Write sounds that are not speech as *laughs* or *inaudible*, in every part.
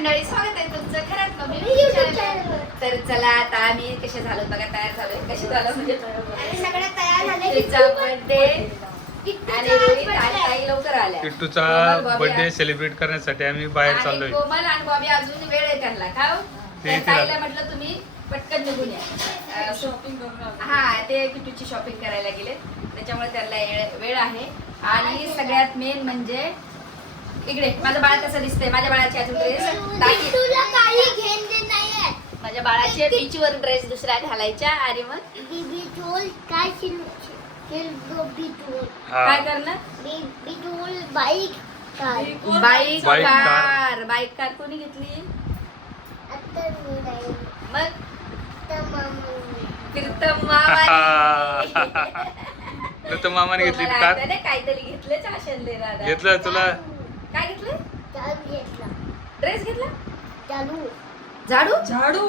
मंडळी स्वागत आहे तुमचं खरंच मम्मी तर चला आता आम्ही कसे झालो बघा तयार झालोय. कसे झालो म्हणजे? सगळं तयार झालंय तिचा बर्थडे आणि रोहित आणि ताई लवकर आल्या. किट्टूचा बर्थडे सेलिब्रेट करण्यासाठी आम्ही बाहेर आणि चाललोय. कोमल आणि बॉबी अजून वेळ आहे त्यांना का हो? ताईला. म्हटलं तुम्ही पटकन निघून या. शॉपिंग हा ते किटूची शॉपिंग करायला गेले त्याच्यामुळे त्यांना वेळ आहे. आणि सगळ्यात मेन म्हणजे इकडे माझं बाळ कसं दिसतंय? माझ्या बाळाची अजून ड्रेस दाखी. तुला काही घेण देण नाहीये माझ्या बाळाचे बीचवर ड्रेस दुसऱ्या घालायच्या आणि मग? बीबी टोल काय शिल बी टोल? काय करणार? Toll bike bike car. Car. Bike car. कोणी घेतली? आता मी नाही. मग? तर मम्मी *laughs* प्रीतम मामाने. तर मामाने घेतली कार? काहीतरी घेतलेच असेल रे दादा. घेतलं तुला काय घेतलं चालू घेतला ड्रेस घेतला? चालू झाडू? झाडू.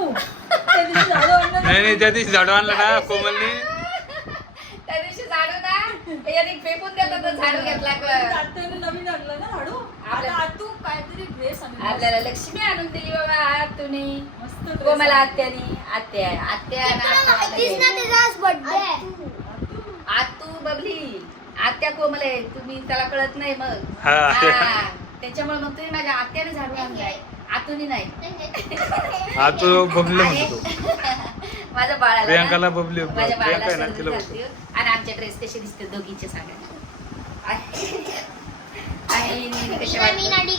त्या दिवशी झाडू आणलं नाही नाही त्या दिवशी झाडू आणलं ना कोमलनी. त्या दिवशी झाडू ना. याने फेकून देतात तर झाडू घेतला का? आत्याने नवीन आणलं ना झाडू. आता आपल्या- आतू काहीतरी ड्रेस आणला आपल्याला लक्ष्मी आणून दिली बाबा आत्तुनी मस्त dress कोमला. आत्यानी. आत्या आत्या आणि ना. त्याचा बर्थडे आत्तू बबली. आत्या कोमल आहे. तुम्ही त्याला कळत नाही मग. हा. हा. त्याच्यामुळे मग तुम्ही माझ्या आत्याने झाडू आणलाय आतुनी नाही हा तो बबली आणि म्हणतो तो. *laughs* माझ्या बाळाला प्रियांकाला बबली माझ्या प्रियांका बाळाला आहे ना. आणि आमचे ड्रेस कसे दिसते दोघीचे सांगा आणि वाटतात? नवीन आहे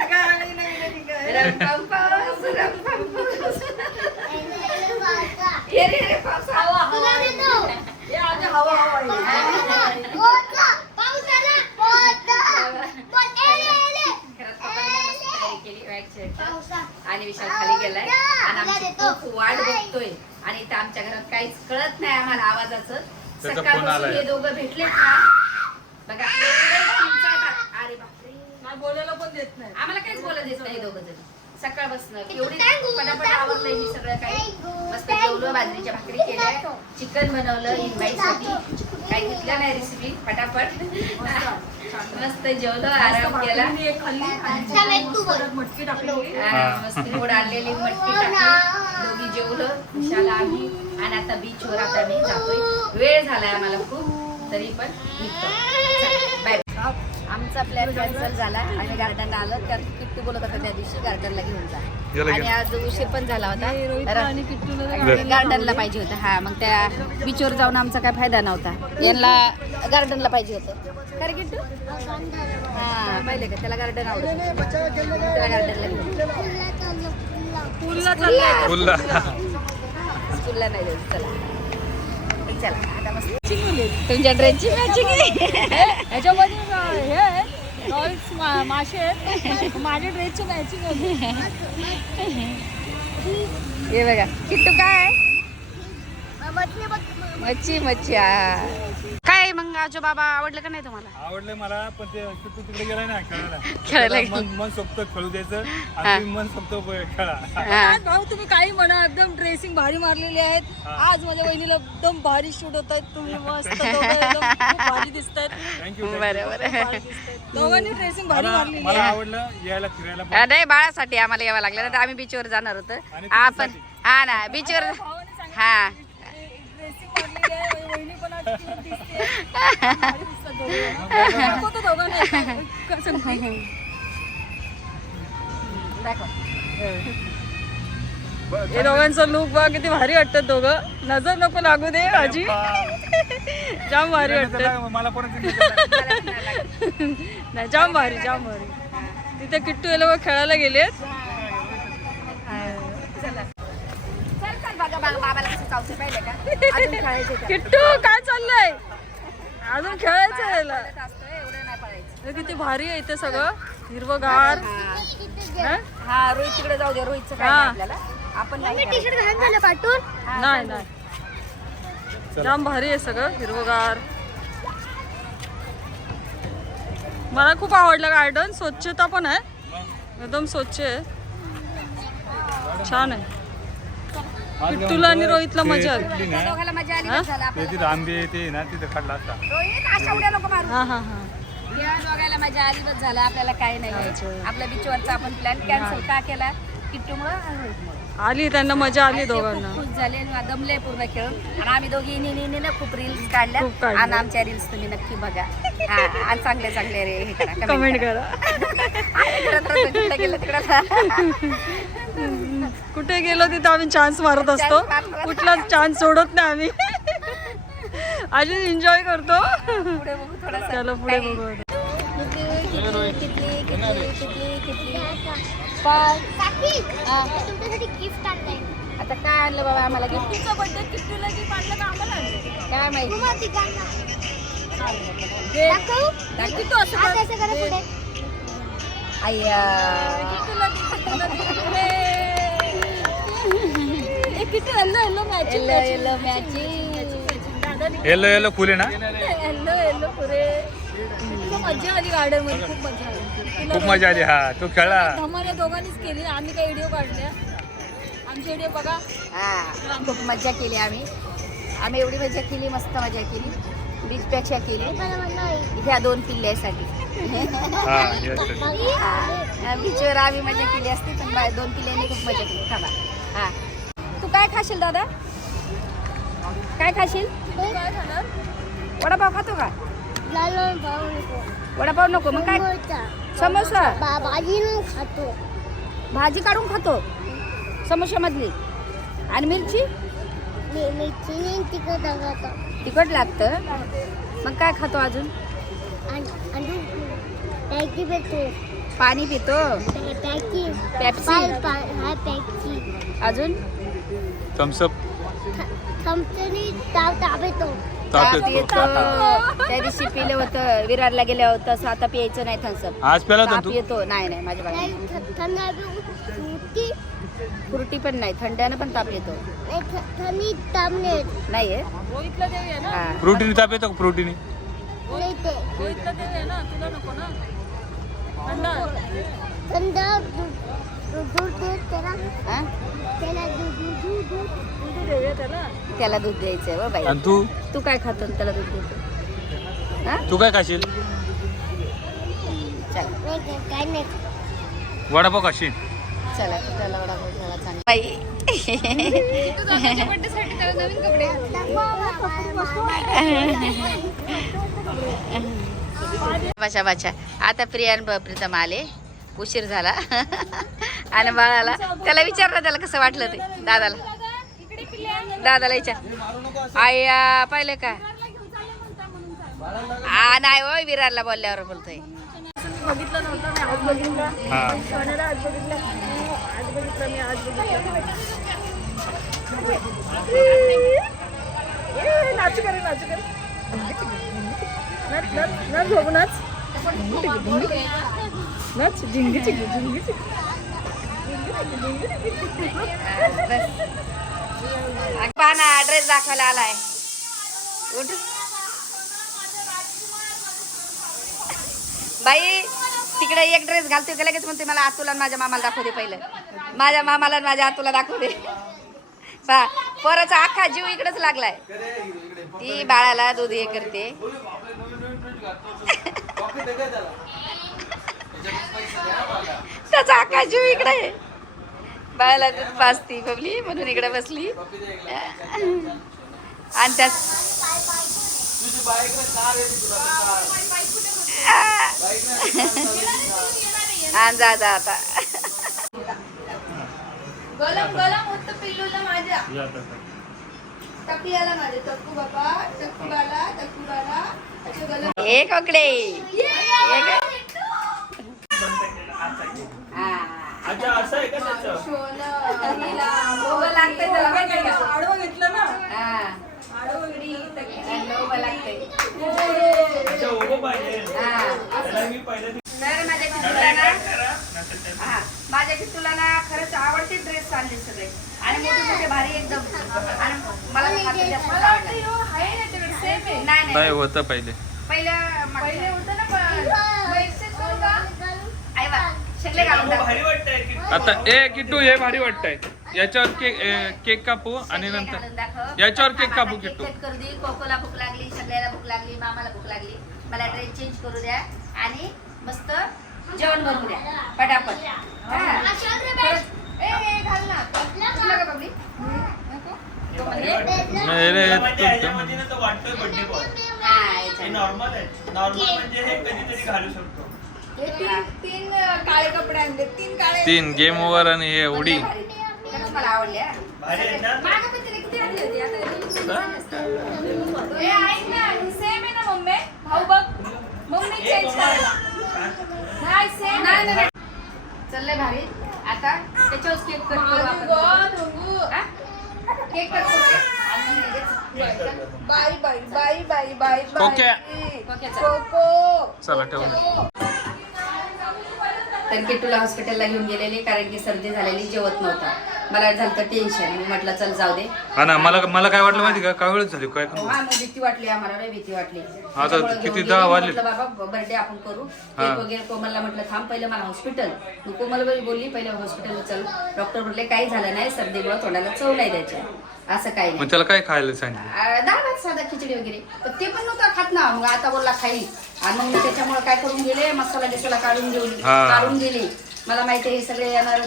का? हवा. हवा. हे आहे. होता पाऊस आला होता पण एले एले घरात पप्पांनी मस्त आणि विशाल खाली गेलाय. आणि आमची. खूप वाट बघतोय. आणि इथं आमच्या घरात काहीच कळत नाही आम्हाला आवाजाचं. त्याचा फोन सकाळपासून आलाय. हे दोघं भेटलेत का बघा. अरे बापरे. बोलायला पण देत नाही. आम्हाला काहीच बोलत देत नाही दोघं जण. सकाळपासून एवढी पटापट आवडलंय मी सगळं काही. मस्त जेवलो. बाजरीच्या भाकरी केल्या. चिकन बनवलं इनबाईसाठी काही घेतलं नाही रेसिपी फटाफट *laughs* मस्त. जेवलो आराम केला. मटकी टाकली. आणि मस्त गोड आणलेली मटकी टाकली. दोघी जेवलो विशाल आम्ही. आणि आता बीचवर आता मी जातोय. वेळ झालाय आम्हाला खूप तरी पण निघतो. बाय आमचा प्लॅन कॅन्सल झाला आम्ही गार्डनला आलो. त्यात किट्टू बोलत होता त्या दिवशी गार्डनला घेऊन जा. आणि घेऊन. आज उशीर पण झाला होता. आणि तर गार्डनला पाहिजे होतं. हा मग त्या बीचवर जाऊन आमचा काय फायदा नव्हता. यांना गार्डनला पाहिजे होतं. काय रे किट्टू? हा पाहिले का? त्याला गार्डन आवडत. त्याला गार्डनला घेऊन स्कूलला नाही जायचं चला. चला आता मस्त. तुमच्या ड्रेसची मॅचिंग ह्याच्यामध्ये हे आहे, डॉल्स मा- मासे आहेत. माझ्या ड्रेसची मॅचिंग हे बघा किट्टू काय मच्छी मच्छी हा. काय मग आजो बाबा आवडलं का नाही तुम्हाला? आवडलंय मला पण ते किट्टू तिकडे गेलाय ना खेळायला. *laughs* खेळायला त्याला मन मन सोबत खेळू द्यायचं. *laughs* आणि तुम्ही मन सोबत खेळा. आज भाऊ तुम्ही काही म्हणा एकदम ड्रेसिंग भारी मारलेली आहेत. हा. आज माझ्या वहिनीला एकदम भारी शूट होत आहेत. तुम्ही *laughs* मस्त दोघं एकदम खूप भारी दिसतायत थँक्यू बरं. दोघांनी ड्रेसिंग भारी मला मारलेली मला आवडलं यायला फिरायला पण. हा, नाही बाळासाठी आम्हाला यावं लागलं. तर आम्ही बीचवर जाणार होतो. आपण. हा ना बीचवर भावाने सांगितलं हा. ड्रेसिंग मारलेली आहे. वहिनी पण हे दोघांचं लुक बघ किती भारी वाटतात दोघं. नजर नको लागू दे माझी जाम भारी त्याला- मला ते- नाही जाम भारी जाम भारी. तिथे किट्टू हे लोक खेळायला गेलेत चल चल बघा बघा बाबाला कसं चावते पाहिजे का? अजून *laughs* खेळायचे का? किट्टू काय चाललंय? अजून खेळायचं आहे याला पळत असतोय, एवढं नाही पळायचं. हे किती भारी आहे इथे सगळं. हिरवगार. हा. हं? हा रोहितकडे जाऊ दे रोहितचं काय हा. आपल्याला. आपण नाही टी करायचं. शर्ट घाण झालं पाठवून? हा, नाही. नाही. जाम भारी आहे सगळं हिरवगार. मला खूप आवडलं गार्डन स्वच्छता पण आहे. एकदम स्वच्छ आहे. छान आहे. किट्टूला आणि रोहितला मजा आली. ना, दोघाला मजा आली? बस झालं ते आपल्याला. तिथं आंबे ते ना तिथं काढला असता. रोहित अशा उड्या नको मारू. हा हा हा. खेळ बघायला माझ्या आली बस झालं आपल्याला काही नाही आपल्या बीचवरचा आपण प्लॅन कॅन्सल का केला? किट्टूमुळं आली त्यांना मजा आली दोघांना खूप खुश झाले आणि दमले पूर्ण खेळून आणि आम्ही दोघी निनी ना खूप रील्स काढल्या. खूप काढल्या. आणि आमच्या रील्स तुम्ही नक्की बघा. हा आणि चांगले चांगले रे हे करा. *laughs* कमेंट करा. *laughs* आम्ही करत राहतो, जिकडे गेलं तिकडं *laughs* कुठे गेलो तिथं आम्ही चान्स मारत असतो. कुठला चान्स सोडत नाही आम्ही. अजून एन्जॉय करतो. पुढे बघू थोडासा चला पुढे बघू आता. काय आणलं बाबा आम्हाला? गिफ्ट किट्टूचा बर्थडे अय्या येलो येलो मॅची येलो येलो फुले ना? हॅलो हॅलो पुरे खूप मजा आली गार्डनमध्ये खूप मजा आली. खूप मजा आली हा. तू धमाल या दोघांनीच केली आम्ही काही व्हिडिओ काढल्या. आमचे व्हिडिओ बघा. हा खूप मजा केली आम्ही. आम्ही एवढी मजा केली मस्त मजा केली. बीचपेक्षा केली. ह्या दोन किल्ल्यासाठी बीचवर आम्ही मजा केली असती पण दोन किल्ल्यांनी खूप मजा केली. थांबा. हा. तू काय खाशील दादा? काय खाशील? वडापाव खातो का? लालून भाऊ नको. वडापाव नको. मग काय. समोसा. बा- भाजी न खातो. भाजी काढून खातो. समोशामधली आणि मिरची? तिखट लागतं? मग काय खातो अजून? पाणी पितो? पेप्सी. हा अजून? थम्सअप. त्या दिवशी पिलं होतं विरारला गेल्या होतं असं आता प्यायचं नाही थम्सअप आज पेला येतो. नाही नाही माझ्या नाही बाळाला थ- थंड फ्रुटी फ्रुटी पण नाही थंड्यानं पण ताप येतो. नाही रोहितला देऊया ना. हा. प्रोटीन ताप येतो का प्रोटीन नाही ते. रोहितला देऊया ना तुला नको ना. थंड. थंड दूध दूध दूध त्याला. हा? दूध देऊया त्याला. त्याला द्यायचंय हो बाई. आणि तू? तू काय खातो आणि त्याला दूध देतो? हा? तू काय खाशील? चला. नाही काय- काय नाही. वडापाव खाशील? चला त्याला वडापाव झाला चांगला बाई. बशा बशा आता प्रियान ब- प्रीतम आले. उशीर झाला. आणि बाळाला त्याला विचारलं त्याला कसं वाटलं ते? दादाला. दादाला विचार. आया पाहिलं का? आ नाही हो विरारला बोलल्यावर बोलतोय. बघितलं नव्हतं मी आज बघितलं मी आज बघितलं. ए, नाचू करे नाचू करे नाच नाच नाच बघू नाच नाच झिंगी चिंगी झिंगी पाना ड्रेस दाखवायला आलाय उठ बाई तिकडे एक ड्रेस घालते का लगेच म्हणते मला आतूला माझ्या मामाला दाखवू दे पहिलं. माझ्या मामाला माझ्या आतूला दाखवू दे. पहा, पोराचा अख्खा जीव इकडेच लागलाय. ती बाळाला दूध हे करते. त्याचा अख्खा जीव इकडे बाळाला दूध पाजती बबली म्हणून इकडे बसली. आणि त्यात जा जा आता. गलम गलम होत पिल्लूला माझ्या. टपी आला माझे टक्कू बाबा टक्कू आला टक्कू गलम. हे. कोकडे. सोनं, लागतंय? आडवं घेतलं ना? माझ्या माझ्या किट्टूला ना खरंच आवडते ड्रेस आणले सगळे. आणि मोठे मोठे भारी एकदम. आणि मला. नाही होतं पहिले. पहिलं पहिले होतं ना. आता ए किट्टू हे भारी वाटतंय. याच्यावर केक केक कापू आणि नंतर. याच्यावर केक कापू केक किट्टू. कट करू दे कोकोला भूक लागली सगळ्याला भूक लागली मामाला भूक लागली. मला ड्रेस चेंज करू द्या आणि मस्त जेवण बनवू द्या. पटापट. हा. हा, हे. नॉर्मल आहे. नॉर्मल म्हणजे हे कधीतरी घालू शकतो. हे तीन तीन अं, काळे कपडे आणले. तीन काळे तीन गेम ओव्हर आणि हे उडी. भारी. मला आवडले हा. भारी आहे ना? मागं पण तिने किती आणली होती? आता ऐक ना सेम आहे ना मम्मी भाऊ बघ मम्मी चेंज कोमल. कर नाही सेम नाही, नाही, नाही. चलले भारी आता त्याच्यावर केक कट करू आपण. हा? केक कट करूया आणि लगेच bye bye bye bye bye. Cocoa चला तर हॉस्पिटलला घेऊन गेलेले कारण की सर्दी झालेली जेवत नव्हता मला झालं टेन्शन मी म्हटलं चल जाऊ दे. हा ना मला मला काय वाटलं माहिती का? काय वेळच झाली? काय हा मग भीती वाटली आम्हाला लय भीती वाटली. आता त्याच्यामुळे किती घेऊन दहा गेले. वाजले? म्हटलं बाबा बर्थडे आपण करू. हा. केक वगैरे कोमलला म्हटलं थांब पहिलं मला हॉस्पिटल मग कोमल बाई बोलली पहिलं हॉस्पिटल चल. डॉक्टर म्हटले काही झालं नाही सर्दीमुळे तोंडाला चव नाही द्यायच्या असं काही नाही. मग त्याला काय खायला सांगितलं? आ, डाळ भात साधा खिचडी वगैरे. ते पण नव्हता खात ना मग आता बोलला खाईल. आणि मग मी त्याच्यामुळे काय करून गेले मसाला बिसाला काढून घेऊन हा. काढून गेले. मला माहिती आहे हे सगळे येणार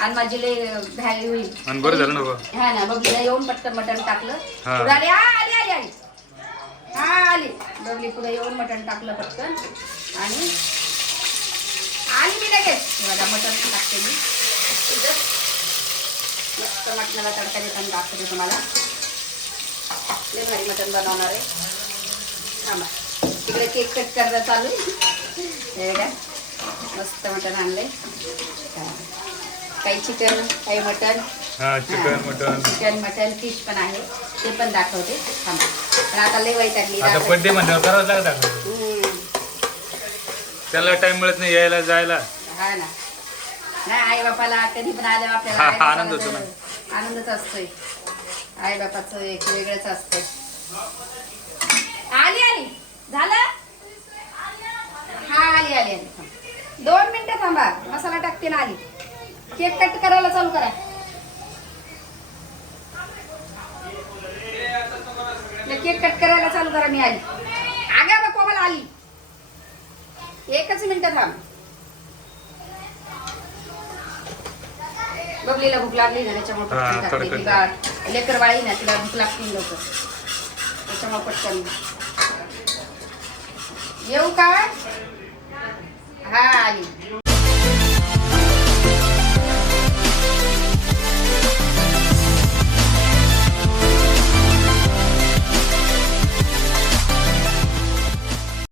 आणि माझी लय घाई होईल. आणि बरं झालं ना बा. हा ना बबलीला येऊन पटकन मटण टाकलं. हा. पुढे आली आली आली आली. हा आली. बबली पुढे येऊन मटण टाकलं पटकन. आणि आली मी लगेच. बघा मटण टाकते मी. मस्त मटणाला तडका देताना दाखवते तुम्हाला. लय भारी मटण बनवणार आहे. थांबा. तिकडे केक कट करणं चालू आहे. हे बघा. मस्त मटण आणलंय. हा. काही चिकन काही मटण. हा chicken mutton chicken mutton fish पण आहे. ते पण दाखवते. थांबा. पण आता लय वाईट टाकली आता बर्थडे म्हणल्यावर करावं लागत त्याला टाइम मिळत नाही यायला जायला. हा ना. नाही आई बापाला कधी पण आलं आपल्याला हा, आनंद होतो तर आनंदच असतोय. आई बापाचं एक वेगळंच असतंय. आली आली. झालं? हा आली आली आली. थांब. दोन मिनिटं थांबा. मसाला टाकते ना आली. केक कट करायला चालू करा. केक कट करायला चालू करा मी आली. आगा बा कोमल आली. एकच मिनिट थांब. बबलीला भूक लागली ना त्याच्यामुळे लेकर बाळी. ना तिला भूक लागते लवकर. त्याच्यामुळे पटकन. येऊ का? हा आली.